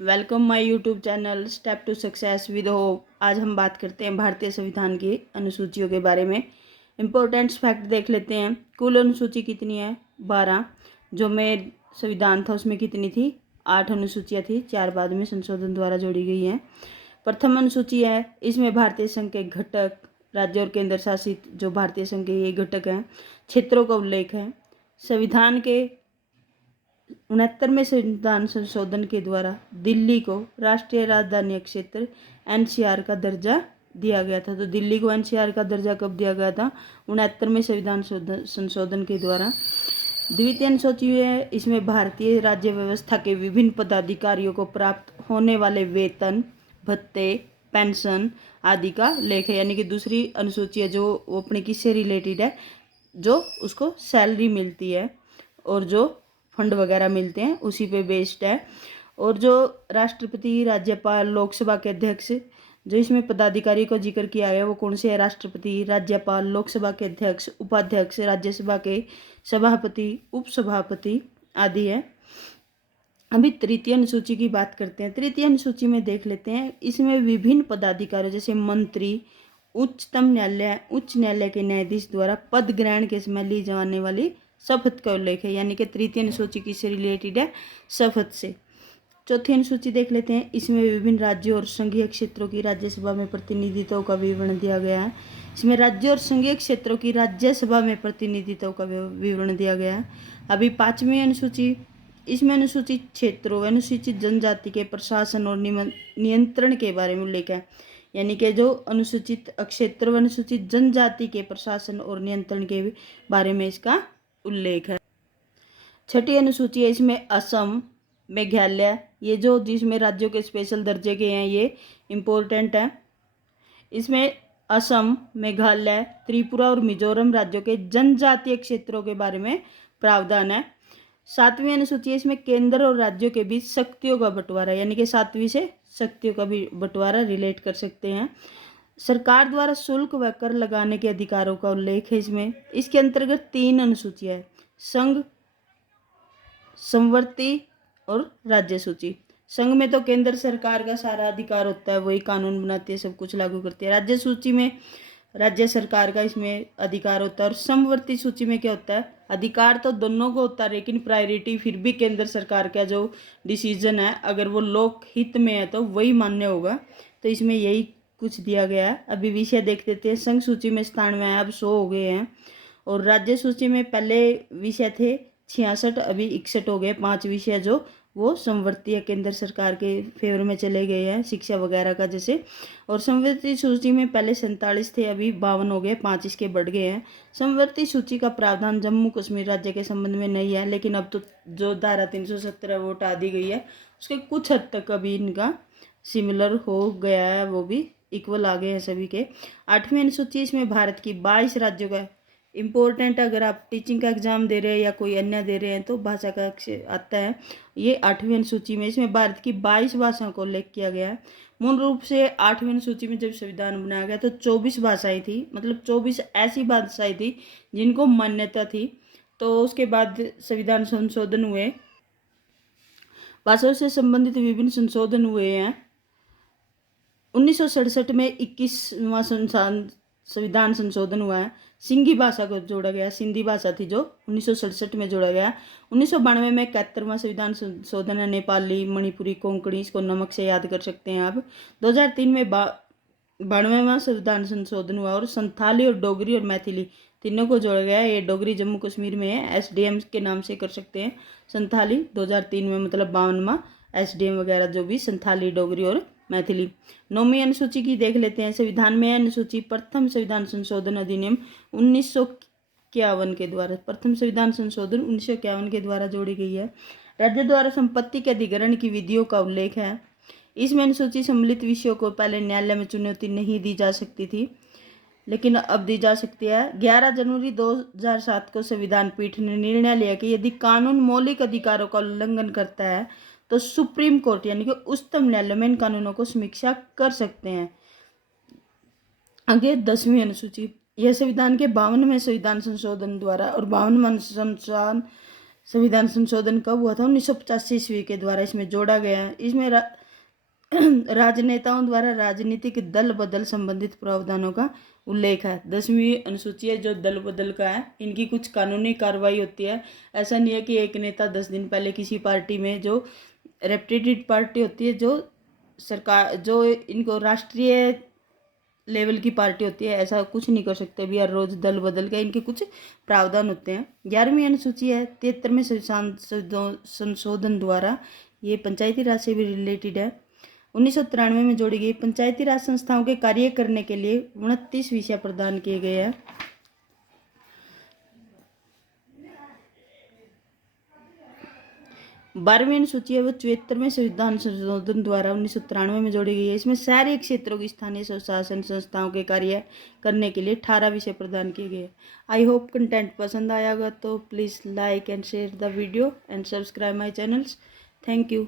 Welcome my YouTube channel step to success with hope. आज हम बात करते हैं भारतीय संविधान की अनुसूचियों के बारे में। इम्पोर्टेंट्स फैक्ट देख लेते हैं। कुल अनुसूची कितनी है? 12। जो में संविधान था उसमें कितनी थी? 8 अनुसूचियाँ थी, 4 बाद में संशोधन द्वारा जोड़ी गई हैं। प्रथम अनुसूची है, इसमें भारतीय संघ के घटक, राज्य और केंद्र शासित जो भारतीय संघ के ये घटक हैं, क्षेत्रों का उल्लेख है। संविधान के 69वें संविधान संशोधन के द्वारा दिल्ली को राष्ट्रीय राजधानी क्षेत्र एनसीआर का दर्जा दिया गया था। तो दिल्ली को एनसीआर का दर्जा कब दिया गया था? 69वें संविधान संशोधन के द्वारा। द्वितीय अनुसूची है, इसमें भारतीय राज्य व्यवस्था के विभिन्न पदाधिकारियों को प्राप्त होने वाले वेतन, भत्ते, पेंशन आदि का लेख है। यानी कि दूसरी अनुसूची है जो अपने किससे रिलेटेड है, जो उसको सैलरी मिलती है और जो फंड वगैरह मिलते हैं उसी पे बेस्ड है। और जो राष्ट्रपति, राज्यपाल, लोकसभा के अध्यक्ष, जो इसमें पदाधिकारी को जिक्र किया गया वो कौन से है? राष्ट्रपति, राज्यपाल, लोकसभा के अध्यक्ष, उपाध्यक्ष, राज्यसभा के सभापति, उपसभापति आदि है। अभी तृतीय अनुसूची की बात करते हैं। तृतीय अनुसूची में देख लेते हैं, इसमें विभिन्न पदाधिकारियों जैसे मंत्री, उच्चतम न्यायालय, उच्च न्यायालय के न्यायाधीश द्वारा पद ग्रहण के समय ली जाने वाली शपथ का उल्लेख है। यानी कि तृतीय अनुसूची किससे रिलेटेड है? शपथ से। चौथी अनुसूची देख लेते हैं, इसमें विभिन्न राज्यों और संघीय क्षेत्रों की राज्यसभा में प्रतिनिधित्व का विवरण दिया गया है। इसमें राज्य और संघीय क्षेत्रों की राज्यसभा में प्रतिनिधित्व का विवरण दिया गया है। अभी पांचवी अनुसूची, इसमें अनुसूचित क्षेत्रों, अनुसूचित जनजाति के प्रशासन और नियंत्रण के बारे में उल्लेख है। यानी कि जो अनुसूचित क्षेत्र व अनुसूचित जनजाति के प्रशासन और नियंत्रण के बारे में इसका उल्लेख है। छठी अनुसूची है, इसमें असम, मेघालय, ये जो जिसमें राज्यों के स्पेशल दर्जे के हैं ये इम्पोर्टेंट है। इसमें असम, मेघालय, त्रिपुरा और मिजोरम राज्यों के जनजातीय क्षेत्रों के बारे में प्रावधान है। सातवीं अनुसूची है, इसमें केंद्र और राज्यों के बीच शक्तियों का बंटवारा, यानी कि सातवीं से शक्तियों का भी बंटवारा रिलेट कर सकते हैं। सरकार द्वारा शुल्क व कर लगाने के अधिकारों का उल्लेख है इसमें। इसके अंतर्गत 3 अनुसूचियां है, संघ, समवर्ती और राज्य सूची। संघ में तो केंद्र सरकार का सारा अधिकार होता है, वही कानून बनाती है, सब कुछ लागू करती है। राज्य सूची में राज्य सरकार का इसमें अधिकार होता है। और समवर्ती सूची में क्या होता है? अधिकार तो दोनों को होता है, लेकिन प्रायोरिटी फिर भी केंद्र सरकार का जो डिसीजन है, अगर वो लोक हित में है तो वही मान्य होगा। तो इसमें यही कुछ दिया गया है। अभी विषय देख लेते हैं। संघ सूची में 97 है, अब 100 हो गए हैं। और राज्य सूची में पहले विषय थे 66, अभी 61 हो गए। 5 विषय जो वो समवर्ती केंद्र सरकार के फेवर में चले गए हैं, शिक्षा वगैरह का जैसे। और समवर्ती सूची में पहले 47 थे, अभी 52 हो गए, 5 इसके बढ़ गए हैं। समवर्ती सूची का प्रावधान जम्मू कश्मीर राज्य के संबंध में नहीं है, लेकिन अब तो जो धारा 317 वो हटा दी गई है, उसके कुछ हद तक अभी इनका सिमिलर हो गया है, वो भी इक्वल आ गए हैं सभी के। 8वीं अनुसूची, इसमें भारत की 22 राज्यों का इम्पोर्टेंट, अगर आप टीचिंग का एग्जाम दे रहे हैं या कोई अन्य दे रहे हैं तो भाषा का आता है ये 8वीं अनुसूची में। इसमें भारत की 22 भाषाओं को उल्लेख किया गया है। मूल रूप से 8वीं अनुसूची में जब संविधान बनाया गया तो 24 भाषाएं थी, मतलब 24 ऐसी भाषाएं थी जिनको मान्यता थी। तो उसके बाद संविधान संशोधन हुए, भाषाओं से संबंधित विभिन्न संशोधन हुए हैं। 1967 में 21वां संविधान संशोधन हुआ है। सिंधी भाषा को जोड़ा गया, सिंधी भाषा थी जो 1967 में जोड़ा गया। 1992 में 71वां संविधान संशोधन है, नेपाली, मणिपुरी, कोंकणी, इसको नमक से याद कर सकते हैं आप। 2003 में 92वां संविधान संशोधन हुआ और संथाली और डोगरी और मैथिली तीनों को जोड़ा गया। ये डोगरी जम्मू कश्मीर में है, एसडीएम के नाम से कर सकते हैं। संथाली 2003 में, मतलब 52वां एसडीएम वगैरह जो भी, संथाली, डोगरी और मैथिली। 9वीं अनुसूची की देख लेते हैं। संविधान में अनुसूची प्रथम संविधान संशोधन अधिनियम 1951 के द्वारा, प्रथम संविधान संशोधन 1951 के द्वारा जोड़ी गई है। राज्य द्वारा संपत्ति के अधिग्रहण की विधियों का उल्लेख है। इसमें अनुसूची सम्मिलित विषयों को पहले न्यायालय में चुनौती नहीं दी जा सकती थी, लेकिन अब दी जा सकती है। 11 जनवरी 2007 को संविधान पीठ ने निर्णय लिया कि यदि कानून मौलिक अधिकारों का उल्लंघन करता है तो सुप्रीम कोर्ट यानी कि उच्चतम न्यायालय में इन कानूनों को समीक्षा कर सकते हैं। आगे 10वीं अनुसूची, यह संविधान के 52वें संविधान संशोधन द्वारा और 52वां संविधान संशोधन कब हुआ था? 1985 ईस्वी के द्वारा इसमें जोड़ा गया है। इसमें राजनेताओं द्वारा राजनीतिक दल बदल संबंधित प्रावधानों का उल्लेख है। 10वीं अनुसूची है जो दल बदल का है, इनकी कुछ कानूनी कार्रवाई होती है। ऐसा नहीं है कि एक नेता 10 दिन पहले किसी पार्टी में, जो रेप्रेजेंटेटिव पार्टी होती है, जो सरकार, जो इनको राष्ट्रीय लेवल की पार्टी होती है, ऐसा कुछ नहीं कर सकते भी हर रोज दल बदल के। इनके कुछ प्रावधान होते हैं। 11वीं अनुसूची है 73वें संशोधन द्वारा, ये पंचायती राज से भी रिलेटेड है। 1993 में जोड़ी गई। पंचायती राज संस्थाओं के कार्य करने के लिए 29 विषय प्रदान किए गए हैं। 12वीं अनुसूची है वो 74वें संविधान संशोधन द्वारा 1993 में जोड़ी गई है। इसमें शहरी क्षेत्रों की स्थानीय स्वशासन संस्थाओं के कार्य करने के लिए 18 विषय प्रदान किए गए। आई होप कंटेंट पसंद आया होगा, तो please like and share the video and subscribe my channels. Thank you.